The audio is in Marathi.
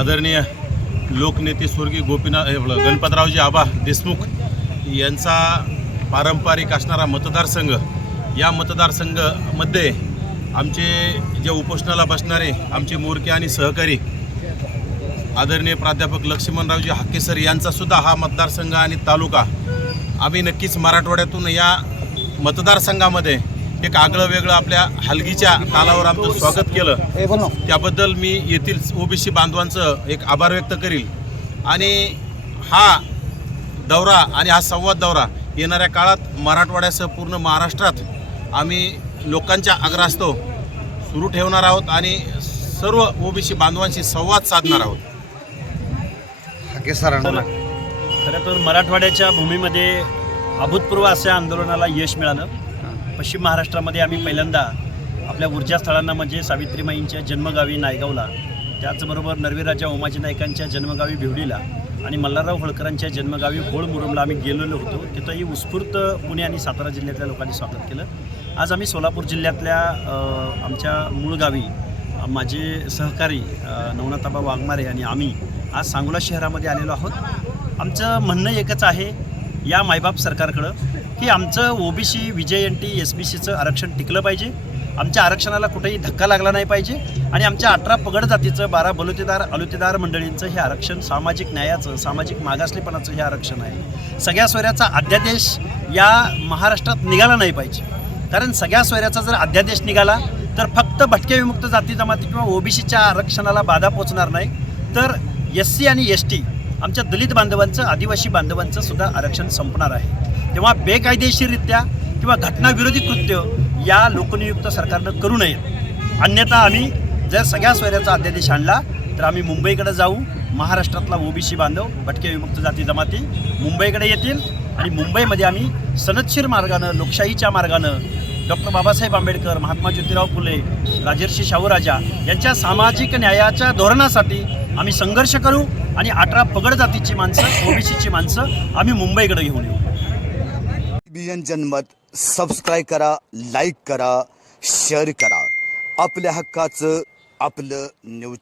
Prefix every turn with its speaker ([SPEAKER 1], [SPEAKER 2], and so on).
[SPEAKER 1] आदरणीय लोकनेते स्वर्गीय गोपीनाथ हे गणपतरावजी आबा देशमुख यांचा पारंपरिक असणारा मतदारसंघ या मतदारसंघामध्ये आमचे जे उपोषणाला बसणारे आमचे मोरके आणि सहकारी आदरणीय प्राध्यापक लक्ष्मणरावजी हाकेसर यांचासुद्धा हा मतदारसंघ आणि तालुका आम्ही नक्कीच मराठवाड्यातून या मतदारसंघामध्ये एक आगळं वेगळं आपल्या हलगीच्या तालावर आमचं स्वागत केलं. त्याबद्दल मी येथील ओबीसी बांधवांचं एक आभार व्यक्त करील. आणि हा दौरा आणि हा संवाद दौरा येणाऱ्या काळात मराठवाड्यासह पूर्ण महाराष्ट्रात आम्ही लोकांच्या आग्रहास्तव सुरू ठेवणार आहोत आणि सर्व ओबीसी बांधवांशी संवाद साधणार आहोत.
[SPEAKER 2] खरं तर मराठवाड्याच्या भूमीमध्ये अभूतपूर्व अशा आंदोलनाला यश मिळालं. पश्चिम महाराष्ट्रामध्ये आम्ही पहिल्यांदा आपल्या ऊर्जास्थळांना म्हणजे सावित्रीमाईंच्या जन्मगावी नायगावला त्याचबरोबर नरवीराजा ओमाजी नायकांच्या जन्मगावी भिवडीला आणि मल्हारराव होळकरांच्या जन्मगावी होळमुरुमला आम्ही गेलेलो होतो. तिथंही उत्स्फूर्त पुणे आणि सातारा जिल्ह्यातल्या लोकांनी स्वागत केलं. आज आम्ही सोलापूर जिल्ह्यातल्या आमच्या मूळ गावी माझे सहकारी नवनाथाबा वाघमारे आणि आम्ही आज सांगोला शहरामध्ये आलेलो आहोत. आमचं म्हणणं एकच आहे या मायबाप सरकारकडं की आमचं OBC VJ N T S B सीचं आरक्षण टिकलं पाहिजे. आमच्या आरक्षणाला कुठेही धक्का लागला नाही पाहिजे. आणि आमच्या अठरा पगड जातीचं बारा बलुतेदार अलुतेदार मंडळींचं हे आरक्षण सामाजिक न्यायाचं सामाजिक मागासलेपणाचं हे आरक्षण आहे. सगळ्या सोयऱ्याचा अध्यादेश या महाराष्ट्रात निघाला नाही पाहिजे. कारण सगळ्या सोयऱ्याचा जर अध्यादेश निघाला तर फक्त भटके विमुक्त जाती जमाती किंवा ओबीसीच्या आरक्षणाला बाधा पोचणार नाही. तर एस सी आणि एस टी आमच्या दलित बांधवांचं आदिवासी बांधवांचं सुद्धा आरक्षण संपणार आहे. तेव्हा बेकायदेशीररित्या किंवा घटनाविरोधी कृत्य या लोकनियुक्त सरकारनं करू नये. अन्यथा आम्ही जर सगळ्या सोयऱ्याचा अध्यादेश आणला तर आम्ही मुंबईकडे जाऊ महाराष्ट्रातला ओबीसी बांधव भटके विमुक्त जाती जमाती मुंबईकडे येतील आणि मुंबईमध्ये आम्ही सनदशीर मार्गानं लोकशाहीच्या मार्गानं डॉक्टर बाबासाहेब आंबेडकर महात्मा ज्योतिराव फुले राजर्षी शाहूराजा यांच्या सामाजिक न्यायाच्या धोरणासाठी आम्ही संघर्ष करू आणि अठरा पगड जातीची माणसं ओबीसीची माणसं आम्ही मुंबईकडे घेऊन येऊ.
[SPEAKER 3] बियन जनमत सबस्क्राईब करा लाईक करा शेअर करा. आपल्या हक्काचं आपलं न्यूज